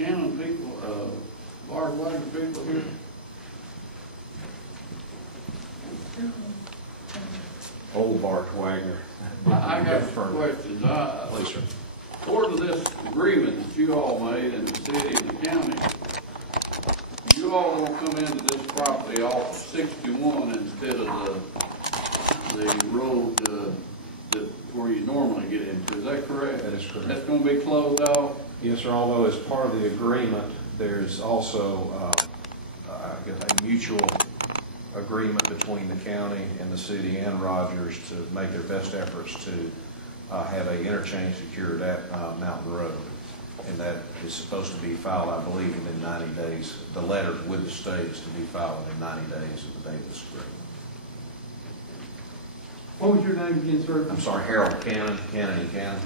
Cannon people, Bard Wagon people here? Old Bart Wagner. I got some questions. Please, sir. According to this agreement that you all made in the city and the county, you all will come into this property off of 61 instead of the road where you normally get into. Is that correct? That is correct. That's going to be closed off? Yes, sir. Although as part of the agreement, there's also I guess a mutual agreement between the county and the city and Rogers to make their best efforts to have a interchange secured at Mountain Road. And that is supposed to be filed, I believe, within 90 days. The letter with the state is to be filed within 90 days of the date of this agreement. What was your name again, sir? I'm sorry, Harold Cannon, Cannon and Cannon.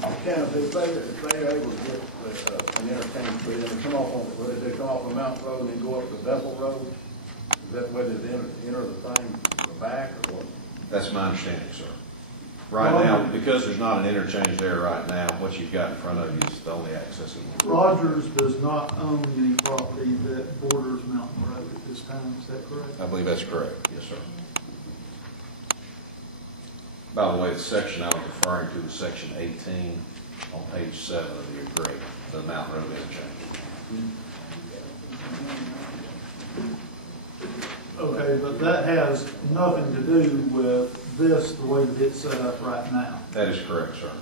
If they're able to get an interchange for them to come off on, whether they come off of Mountain Road and then go up to Bethel Road, is that whether they enter the thing from the back or what? That's my understanding, sir. Right now, because there's not an interchange there right now, what you've got in front of you is the only access. Rogers does not own any property that borders Mountain Road at this time, is that correct? I believe that's correct. Yes, sir. By the way, the section I was referring to is section 18 on page 7 of the agreement, the Mountain Road interchange. Okay, but that has nothing to do with this, the way that it's set up right now. That is correct, sir.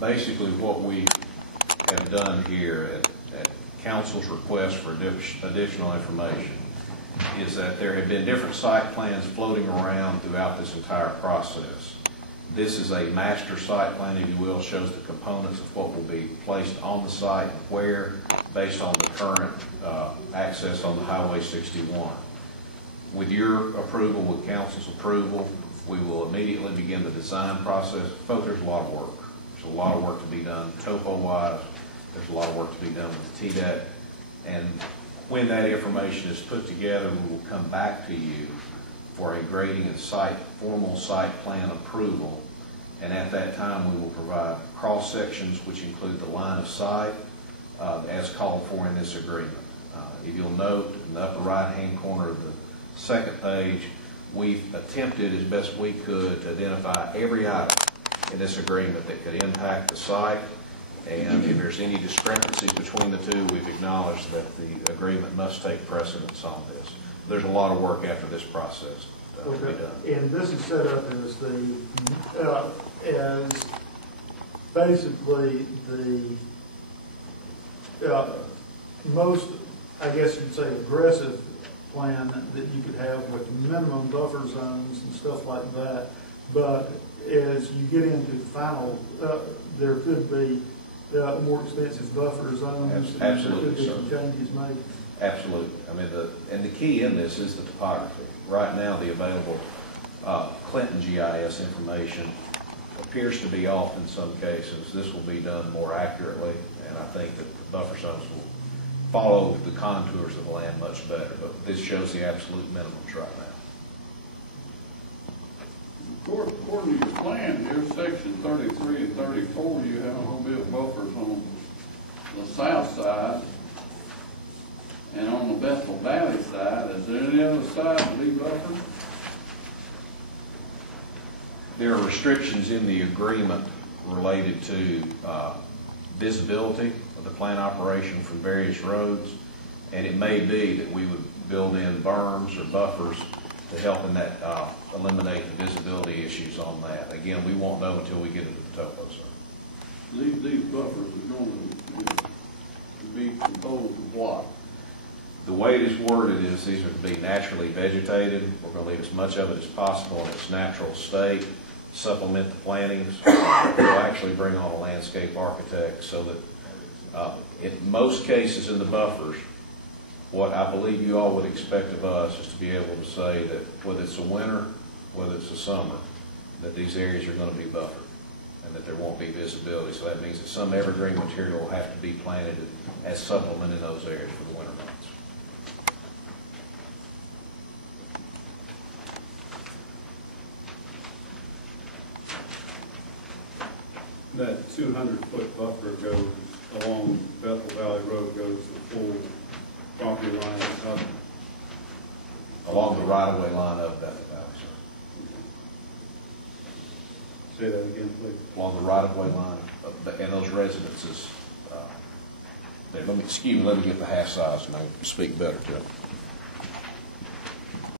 Basically, what we have done here at council's request for additional information is that there have been different site plans floating around throughout this entire process. This is a master site plan, if you will, shows the components of what will be placed on the site and where, based on the current access on the Highway 61. With your approval, with council's approval, we will immediately begin the design process. Folks, there's a lot of work. There's a lot of work to be done topo-wise. There's a lot of work to be done with the TDEC. And when that information is put together, we will come back to you for a grading and formal site plan approval. And at that time, we will provide cross sections, which include the line of sight as called for in this agreement. If you'll note in the upper right-hand corner of the second page, we've attempted as best we could to identify every item in this agreement that could impact the site. And if there's any discrepancies between the two, we've acknowledged that the agreement must take precedence on this. There's a lot of work after this process to be done. And this is set up as as basically the most, I guess you'd say, aggressive plan that you could have with minimum buffer zones and stuff like that. But as you get into the final, there could be more extensive buffer zones. Absolutely, and there could be sir. some changes made. Absolutely. I mean, the key in this is the topography. Right now, the available Clinton GIS information appears to be off in some cases. This will be done more accurately, and I think that the buffer zones will follow the contours of the land much better. But this shows the absolute minimums right now. According to your plan here, section 33 and 34, you have a little bit of buffers on the south side and on the Bethel Valley side. Is there any other side to be buffered? There are restrictions in the agreement related to visibility of the plant operation from various roads, and it may be that we would build in berms or buffers to help in that eliminate the visibility issues on that. Again, we won't know until we get into the topo zone. These buffers are going to be composed of what? The way it is worded is these are to be naturally vegetated. We're going to leave as much of it as possible in its natural state, supplement the plantings. We'll actually bring on a landscape architect so that in most cases in the buffers, what I believe you all would expect of us is to be able to say that whether it's a winter, whether it's a summer, that these areas are going to be buffered and that there won't be visibility. So that means that some evergreen material will have to be planted as supplement in those areas for the winter months. That 200-foot buffer goes along Bethel Valley Road goes the full property line up. Along the right-of-way line of Bethel Valley, sir. Say that again, please. Along the right-of-way line, and those residences, there, let me get the half size and I can speak better to it.